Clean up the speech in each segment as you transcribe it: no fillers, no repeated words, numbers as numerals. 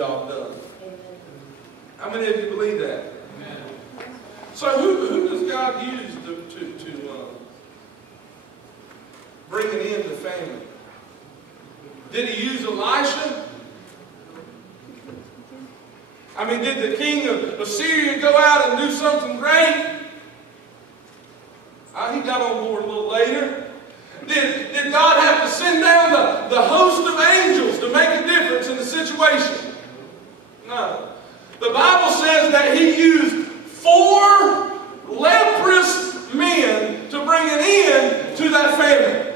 job done. How many of you believe that? Amen. So who does God use to bring an end to famine? Did he use Elisha? I mean, did the king of Syria go out and do something great? He got on board a little later. Did God have to send down the host of angels to make a difference in the situation? No. The Bible says that he used 4 leprous men to bring an end to that famine.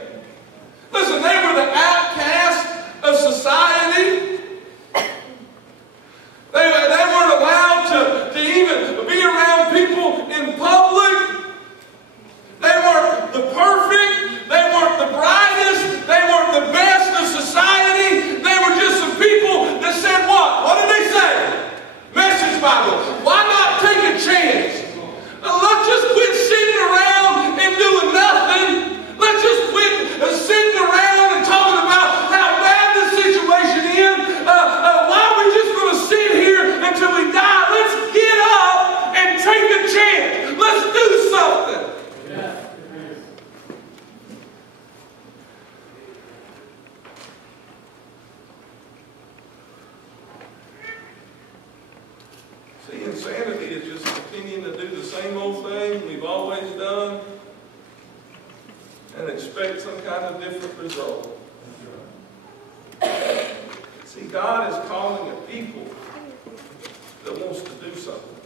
Listen, they were the outcasts of society. They weren't allowed to even be around people in public. They weren't the perfect. They weren't the brightest. They weren't the best of society. They were just some people that said what? What did they say? Message Bible. Why not take a chance? Let's just quit sitting around and doing nothing. Let's just quit sitting around and talking about how bad the situation is. Why are we just going to sit here until we die? Let's get up and take a chance. Let's do something. See, insanity is just continuing to do the same old thing we've always done and expect some kind of different result. See, God is calling a people that wants to do something.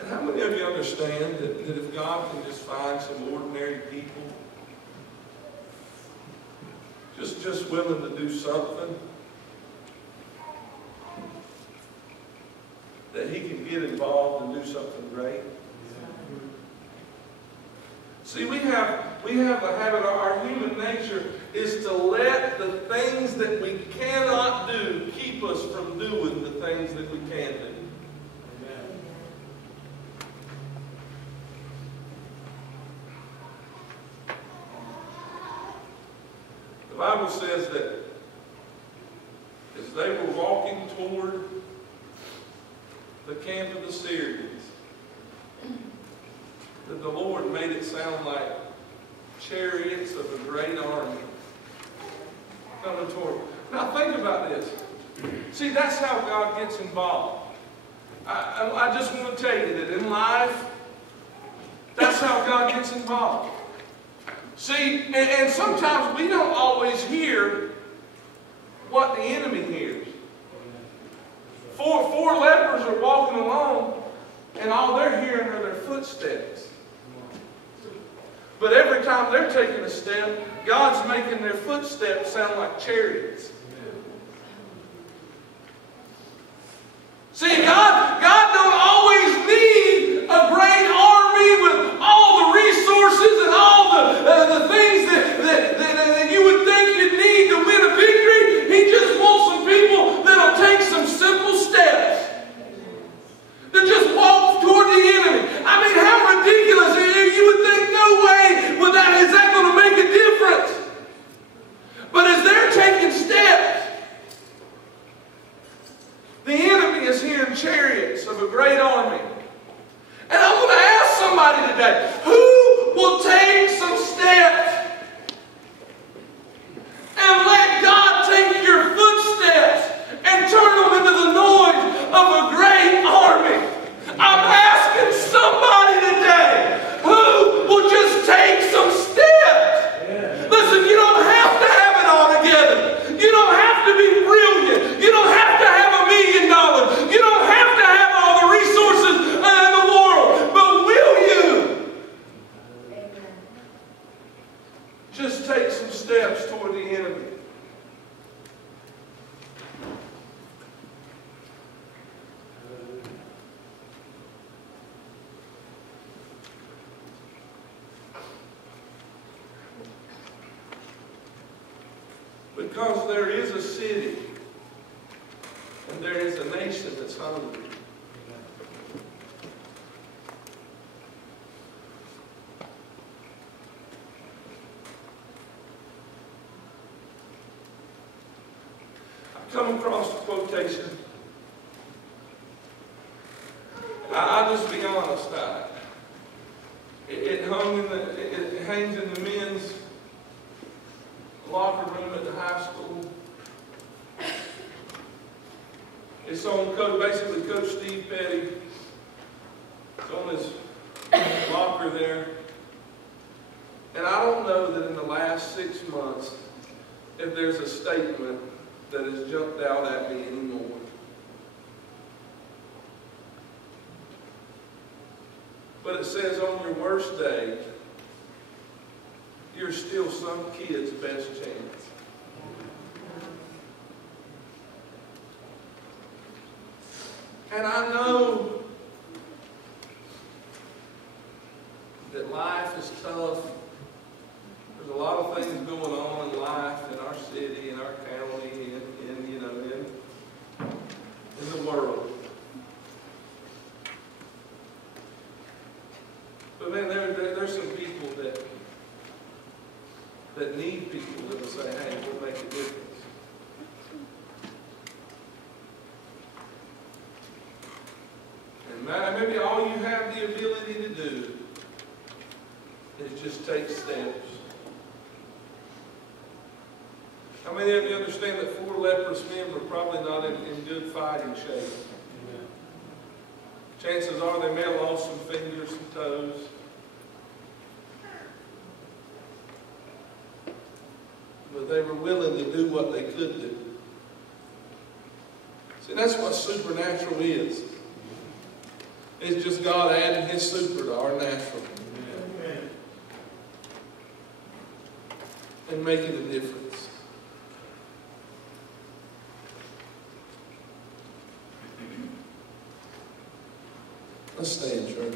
And how many of you understand that if God can just find some ordinary people just willing to do something, that he can get involved and do something great? See, we have a habit, our human nature is to let the things that we cannot do keep us from doing the things that we can do. The Bible says that as they were walking toward the camp of the Syrians, that the Lord made it sound like chariots of a great army coming toward them. Now think about this. See, that's how God gets involved. I just want to tell you that in life, that's how God gets involved. See, and sometimes we don't always hear what the enemy hears. Four lepers are walking along, and all they're hearing are their footsteps. But every time they're taking a step, God's making their footsteps sound like chariots. See, God don't always need a great army with all the resources and all the things that you would think you'd need to win a victory. He just wants some people that'll take some simple steps to just walk toward the enemy. I mean, how ridiculous is it? You would think, no way is that going to make a difference. But as they're taking steps, the enemy is hearing chariots of a great army. And I want to ask somebody today, who will take some steps and let God take your footsteps and turn them into the noise of a great army? I'm asking somebody today, who will just take some steps? Listen, you don't have to have it all together. You don't have to be brilliant. You don't have to have $1 million. You don't have to have all the resources in the world. But will you just take some steps toward the enemy? Because there is a city and there is a nation that's hungry. come across a quotation. I'll just be honest. It hangs in the men's locker room at the high school. It's on basically Coach Steve Petty. It's on his locker there. And I don't know that in the last 6 months if there's a statement that has jumped out at me anymore. But it says, on your worst day, you're still some kid's best chance. And I know that life is tough. There's a lot of things going on in life, in our city, in our county, in the world. But man, there's some people that need people that will say, hey, we'll make a difference. And maybe all you have the ability to do is just take steps. How many of you understand that 4 leprous men were probably not in good fighting shape? Amen. Chances are they may have lost some fingers, some toes. But they were willing to do what they could do. See, that's what supernatural is. It's just God adding His super to our natural. Amen. And making a difference. Let's stand, church.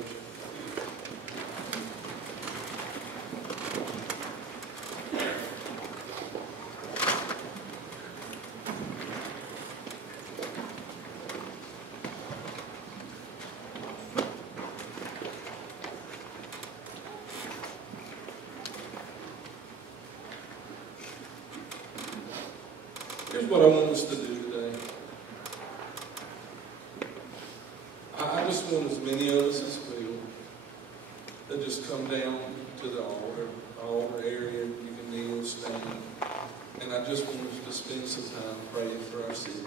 Here's what I want us to do today. I just want as many of us as will to just come down to the altar area. You can kneel, stand. And I just want us to spend some time praying for our city.